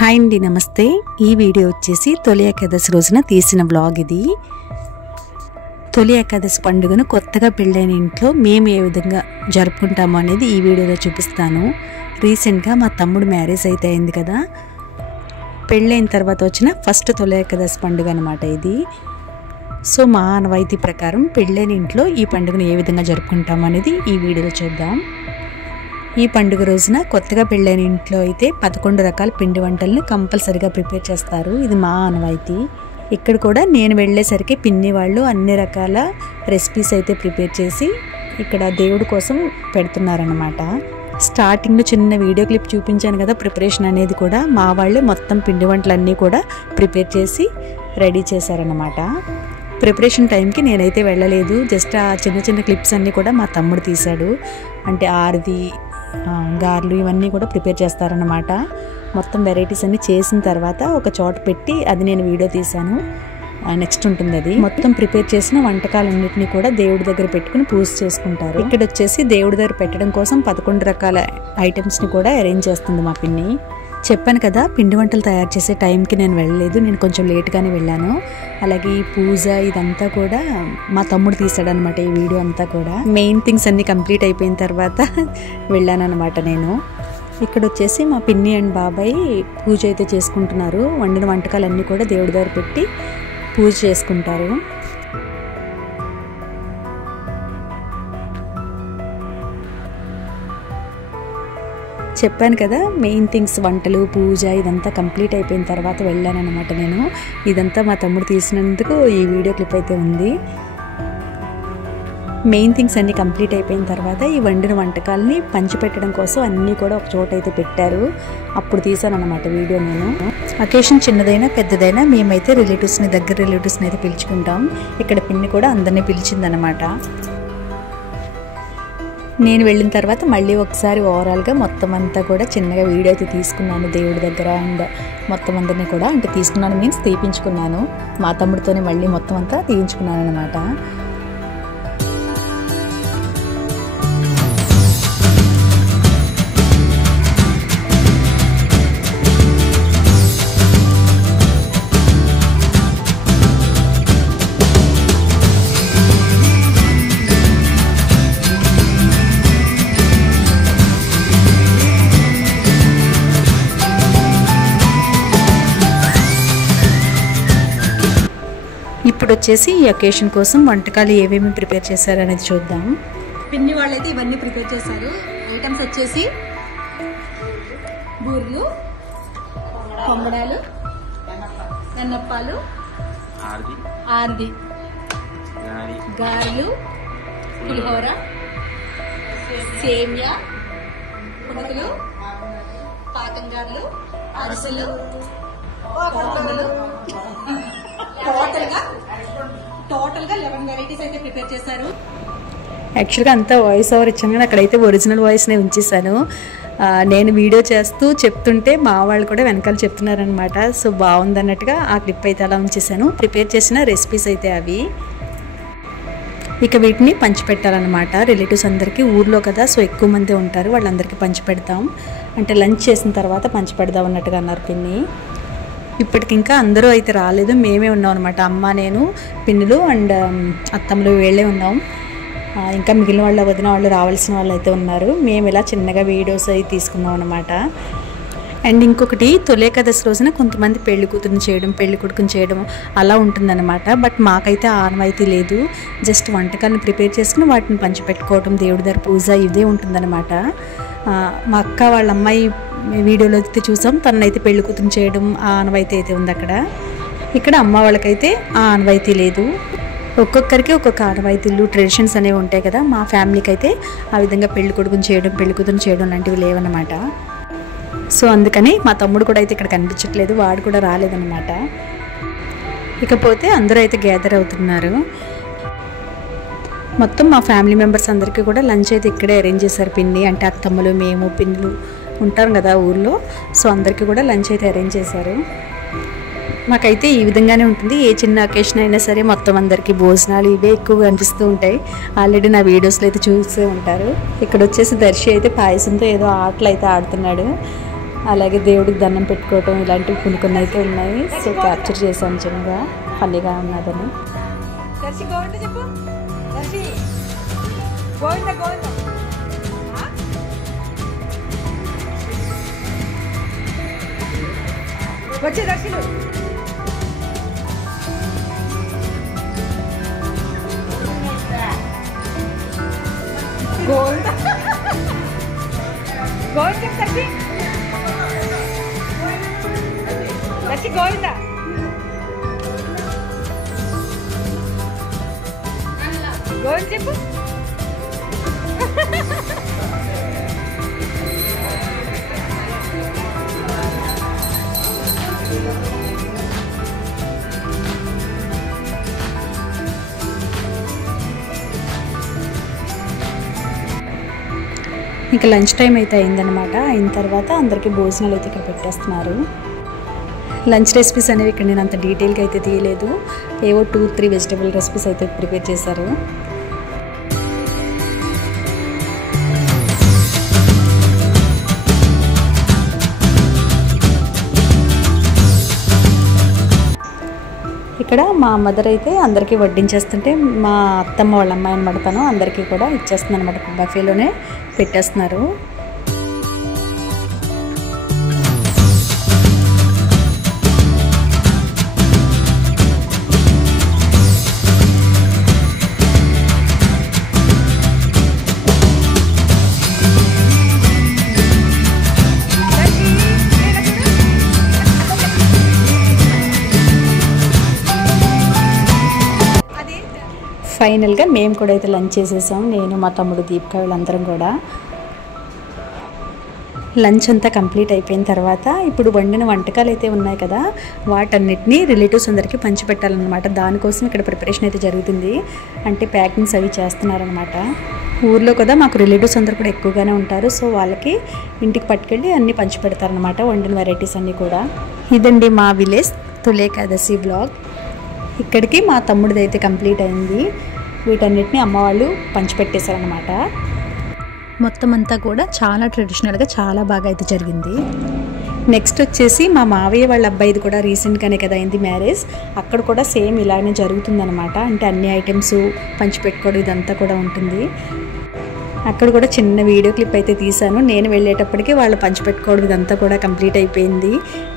Hi అండి, నమస్తే. ఈ వీడియో వచ్చేసి తొలి ఏకాదశి రోజున తీసిన బ్లాగ్ ఇది. తొలి ఏకాదశి పండుగను కొత్తగా పెళ్ళైన ఇంట్లో మేము ఏ విధంగా జరుపుకుంటామో అనేది ఈ వీడియోలో చూపిస్తాను. రీసెంట్గా మా తమ్ముడు మ్యారేజ్ అయితే అయింది కదా, పెళ్ళైన తర్వాత వచ్చిన ఫస్ట్ తొలి ఏకాదశి పండుగ అనమాట ఇది. సో మా ఆనవాయితీ ప్రకారం పెళ్ళైన ఇంట్లో ఈ పండుగను ఏ విధంగా జరుపుకుంటాం అనేది ఈ వీడియోలో చూద్దాం. ఈ పండుగ రోజున కొత్తగా పెళ్ళైన ఇంట్లో అయితే 11 రకాల పిండి వంటల్ని కంపల్సరిగా ప్రిపేర్ చేస్తారు. ఇది మా ఆనవాయితీ. ఇక్కడ కూడా నేను వెళ్ళేసరికి పిన్ని వాళ్ళు అన్ని రకాల రెసిపీస్ అయితే ప్రిపేర్ చేసి ఇక్కడ దేవుడి కోసం పెడుతున్నారనమాట. స్టార్టింగ్లో చిన్న వీడియో క్లిప్ చూపించాను కదా, ప్రిపరేషన్ అనేది కూడా మా వాళ్ళే మొత్తం పిండి వంటలన్నీ కూడా ప్రిపేర్ చేసి రెడీ చేశారనమాట. ప్రిపరేషన్ టైంకి నేనైతే వెళ్ళలేదు. జస్ట్ ఆ చిన్న చిన్న క్లిప్స్ అన్నీ కూడా మా తమ్ముడు తీశాడు. అంటే ఆరిది, గారెలు ఇవన్నీ కూడా ప్రిపేర్ చేస్తారనమాట. మొత్తం వెరైటీస్ అన్నీ చేసిన తర్వాత ఒక చోట పెట్టి అది నేను వీడియో తీశాను. నెక్స్ట్ ఉంటుంది అది. మొత్తం ప్రిపేర్ చేసిన వంటకాలన్నింటినీ కూడా దేవుడి దగ్గర పెట్టుకుని పూజ చేసుకుంటారు. ఇక్కడ వచ్చేసి దేవుడి దగ్గర పెట్టడం కోసం 11 రకాల ఐటమ్స్ని కూడా అరేంజ్ చేస్తుంది మా పిన్ని. చెప్పాను కదా, పిండి వంటలు తయారు చేసే టైంకి నేను వెళ్ళలేదు, నేను కొంచెం లేట్గానే వెళ్ళాను. అలాగే ఈ పూజ ఇదంతా కూడా మా తమ్ముడు తీసాడనమాట. ఈ వీడియో అంతా కూడా మెయిన్ థింగ్స్ అన్నీ కంప్లీట్ అయిపోయిన తర్వాత వెళ్ళాను అనమాట నేను. ఇక్కడ వచ్చేసి మా పిన్ని అండ్ బాబాయ్ పూజ అయితే చేసుకుంటున్నారు. వండిన వంటకాలన్నీ కూడా దేవుడి దగ్గర పెట్టి పూజ చేసుకుంటారు. చెప్పాను కదా, మెయిన్ థింగ్స్ వంటలు, పూజ ఇదంతా కంప్లీట్ అయిపోయిన తర్వాత వెళ్ళాను అనమాట నేను. ఇదంతా మా తమ్ముడు తీసినందుకు ఈ వీడియో క్లిప్ అయితే ఉంది. మెయిన్ థింగ్స్ అన్నీ కంప్లీట్ అయిపోయిన తర్వాత ఈ వండిన వంటకాలని పంచిపెట్టడం కోసం అన్నీ కూడా ఒక చోట అయితే పెట్టారు. అప్పుడు తీసాను అనమాట వీడియో నేను. అకేషన్ చిన్నదైనా పెద్దదైనా మేమైతే దగ్గర రిలేటివ్స్ని అయితే పిలుచుకుంటాం. ఇక్కడ పిన్ని కూడా అందరినీ పిలిచిందనమాట. నేను వెళ్ళిన తర్వాత మళ్ళీ ఒకసారి ఓవరాల్గా మొత్తం అంతా కూడా చిన్నగా వీడియో అయితే తీసుకున్నాను దేవుడి దగ్గర. అండ్ మొత్తం అందరినీ కూడా అంటే తీసుకున్నాను మీన్స్ తీయించుకున్నాను. మా తమ్ముడితోనే మళ్ళీ మొత్తం అంతా తీయించుకున్నాను అనమాట. ఇప్పుడు వచ్చేసి ఈ అకేషన్ కోసం వంటకాలు ఏమేమి ప్రిపేర్ చేశారు అనేది చూద్దాం. పిన్ని వాళ్ళైతే ఇవన్నీ ప్రిపేర్ చేశారు. ఐటమ్స్ వచ్చేసి బూర్లు, పొంగడాలు, ఎన్నప్పాలు, ఆర్ది, గారెలు, పులిహోర, సేమియా, పుడకలు, పాకంగారులు, అరిసెలు, కోటలు, టోటల్గా 11 వెరైటీస్ అయితే ప్రిపేర్ చేశారు. యాక్చువల్గా అంతా వాయిస్ ఓవర్ ఇచ్చాను కానీ అక్కడైతే ఒరిజినల్ వాయిస్నే ఉంచేసాను. నేను వీడియో చేస్తూ చెప్తుంటే మా వాళ్ళు కూడా వెనకాల చెప్తున్నారనమాట. సో బాగుందన్నట్టుగా ఆ క్లిప్ అయితే అలా ఉంచేసాను. ప్రిపేర్ చేసిన రెసిపీస్ అయితే అవి. ఇక వీటిని పంచిపెట్టాలన్నమాట రిలేటివ్స్ అందరికీ. ఊర్లో కదా, సో ఎక్కువ మంది ఉంటారు, వాళ్ళందరికీ పంచిపెడతాం. అంటే లంచ్ చేసిన తర్వాత పంచిపెడదాం అన్నట్టుగా అన్నారు పిన్ని. ఇప్పటికి ఇంకా అందరూ అయితే రాలేదు, మేమే ఉన్నాం అనమాట. అమ్మ, నేను, పిన్నులు అండ్ అత్తమ్మలు వీళ్ళే ఉన్నాం. ఇంకా మిగిలిన వాళ్ళు, వదిన వాళ్ళు, రావాల్సిన వాళ్ళు అయితే ఉన్నారు. మేము ఇలా చిన్నగా వీడియోస్ అవి తీసుకున్నాం అనమాట. అండ్ ఇంకొకటి, తొలి ఏకాదశి రోజున కొంతమంది పెళ్లి కూతురుని చేయడం, పెళ్లి కొడుకుని చేయడం అలా ఉంటుందన్నమాట. బట్ మాకైతే ఆనవాయితీ లేదు. జస్ట్ వంటకాలను ప్రిపేర్ చేసుకుని వాటిని పంచిపెట్టుకోవడం, దేవుడి దగ్గర పూజ ఇదే ఉంటుందన్నమాట. మా అక్క వాళ్ళ అమ్మాయి వీడియోలో అయితే చూసాం, తనైతే పెళ్లి కూతురు చేయడం ఆ ఆనవాయితీ అయితే ఉంది అక్కడ. ఇక్కడ అమ్మ వాళ్ళకైతే ఆ ఆనవాయితీ లేదు. ఒక్కొక్కరికి ఒక్కొక్క ఆనవాయితీలు, ట్రెడిషన్స్ అనేవి ఉంటాయి కదా. మా ఫ్యామిలీకి అయితే ఆ విధంగా పెళ్లి కొడుకుని చేయడం, పెళ్లి కూతురు చేయడం లాంటివి లేవన్నమాట. సో అందుకని మా తమ్ముడు కూడా అయితే ఇక్కడ కనిపించట్లేదు, వాడు కూడా రాలేదన్నమాట. ఇకపోతే అందరూ అయితే గ్యాదర్ అవుతున్నారు. మొత్తం మా ఫ్యామిలీ మెంబర్స్ అందరికీ కూడా లంచ్ అయితే ఇక్కడే అరేంజ్ చేశారు పిన్ని. అంటే అత్తమ్మలు, మేము, పిన్నులు ఉంటాం కదా ఊర్లో, సో అందరికీ కూడా లంచ్ అయితే అరేంజ్ చేశారు. మాకైతే ఈ విధంగానే ఉంటుంది. ఏ చిన్న అకేషన్ అయినా సరే మొత్తం అందరికీ భోజనాలు ఇవే ఎక్కువగా అనిపిస్తూ ఉంటాయి. ఆల్రెడీ నా వీడియోస్లో అయితే చూస్తూ ఉంటారు. ఇక్కడ వచ్చేసి దర్శి అయితే పాయసంతో ఏదో ఆటలు అయితే ఆడుతున్నాడు. అలాగే దేవుడికి దండం పెట్టుకోవటం ఇలాంటివి కొన్ని అయితే ఉన్నాయి. సో క్యాప్చర్ చేశాను చిన్నగా, ఫన్నీగా ఉన్నదని. వచ్చే దర్శనం గోవింద గోవింద దర్శి దర్శి గోవింద గోవింద చెప్పు. ఇంకా లంచ్ టైం అయితే అయిందనమాట. అయిన తర్వాత అందరికీ భోజనాలు అయితే ఇక్కడ పెట్టేస్తున్నారు. లంచ్ రెసిపీస్ అనేవి ఇక్కడ నేను అంత డీటెయిల్గా అయితే తీయలేదు. ఏవో 2-3 వెజిటబుల్ రెసిపీస్ అయితే ప్రిపేర్ చేశారు. ఇక్కడ మా మదర్ అయితే అందరికీ వడ్డించేస్తుంటే మా అత్తమ్మ వాళ్ళ అమ్మాయి అనమాట, తను అందరికీ కూడా ఇచ్చేస్తుంది అనమాట. బఫేలోనే పెట్టేస్తున్నారు. ఫైనల్గా మేము కూడా అయితే లంచ్ చేసేసాం. నేను, మా తమ్ముడు, దీపిక వీళ్ళందరం కూడా. లంచ్ అంతా కంప్లీట్ అయిపోయిన తర్వాత ఇప్పుడు వండిన వంటకాలు అయితే ఉన్నాయి కదా, వాటన్నిటినీ రిలేటివ్స్ అందరికీ పంచిపెట్టాలన్నమాట. దానికోసం ఇక్కడ ప్రిపరేషన్ అయితే జరుగుతుంది. అంటే ప్యాకింగ్స్ అవి చేస్తున్నారనమాట. ఊర్లో కదా మాకు రిలేటివ్స్ అందరూ కూడా ఎక్కువగానే ఉంటారు. సో వాళ్ళకి ఇంటికి పట్టుకెళ్ళి అన్నీ పంచిపెడతారనమాట, వండిన వెరైటీస్ అన్నీ కూడా. ఇదండి మా విలేజ్ తొలి ఏకాదశి బ్లాగ్. ఇక్కడికి మా తమ్ముడిది అయితే కంప్లీట్ అయింది. వీటన్నిటిని అమ్మ వాళ్ళు పంచిపెట్టేశారనమాట. మొత్తం అంతా కూడా చాలా ట్రెడిషనల్గా చాలా బాగా అయితే జరిగింది. నెక్స్ట్ వచ్చేసి మా మావయ్య వాళ్ళ అబ్బాయిది కూడా రీసెంట్గానే కదా అయింది మ్యారేజ్. అక్కడ కూడా సేమ్ ఇలానే జరుగుతుందనమాట. అంటే అన్ని ఐటమ్స్ పంచిపెట్టుకోవడం ఇదంతా కూడా ఉంటుంది. అక్కడ కూడా చిన్న వీడియో క్లిప్ అయితే తీశాను. నేను వెళ్ళేటప్పటికి వాళ్ళు పంచిపెట్టుకోవడం ఇదంతా కూడా కంప్లీట్ అయిపోయింది.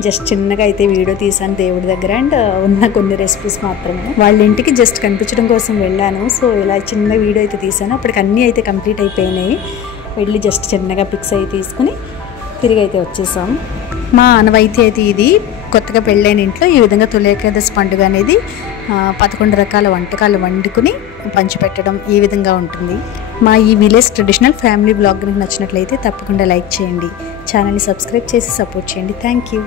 జస్ట్ చిన్నగా అయితే వీడియో తీశాను దేవుడి దగ్గర అండ్ ఉన్న కొన్ని రెసిపీస్ మాత్రమే. వాళ్ళ ఇంటికి జస్ట్ కనిపించడం కోసం వెళ్ళాను. సో ఇలా చిన్న వీడియో అయితే తీశాను. అప్పటికి అన్నీ అయితే కంప్లీట్ అయిపోయినాయి. వెళ్ళి జస్ట్ చిన్నగా పిక్స్ అయితే తీసుకుని తిరిగి అయితే వచ్చేసాం. మా ఆనవాయితీ అయితే ఇది. కొత్తగా పెళ్ళైన ఇంట్లో ఈ విధంగా తొలి ఏకాదశి పండుగ అనేది 11 రకాల వంటకాలు వండుకుని పంచిపెట్టడం ఈ విధంగా ఉంటుంది. మా ఈ విలేజ్ ట్రెడిషనల్ ఫ్యామిలీ బ్లాగ్ మీకు నచ్చినట్లయితే తప్పకుండా లైక్ చేయండి, ఛానల్ని సబ్స్క్రైబ్ చేసి సపోర్ట్ చేయండి. Thank you.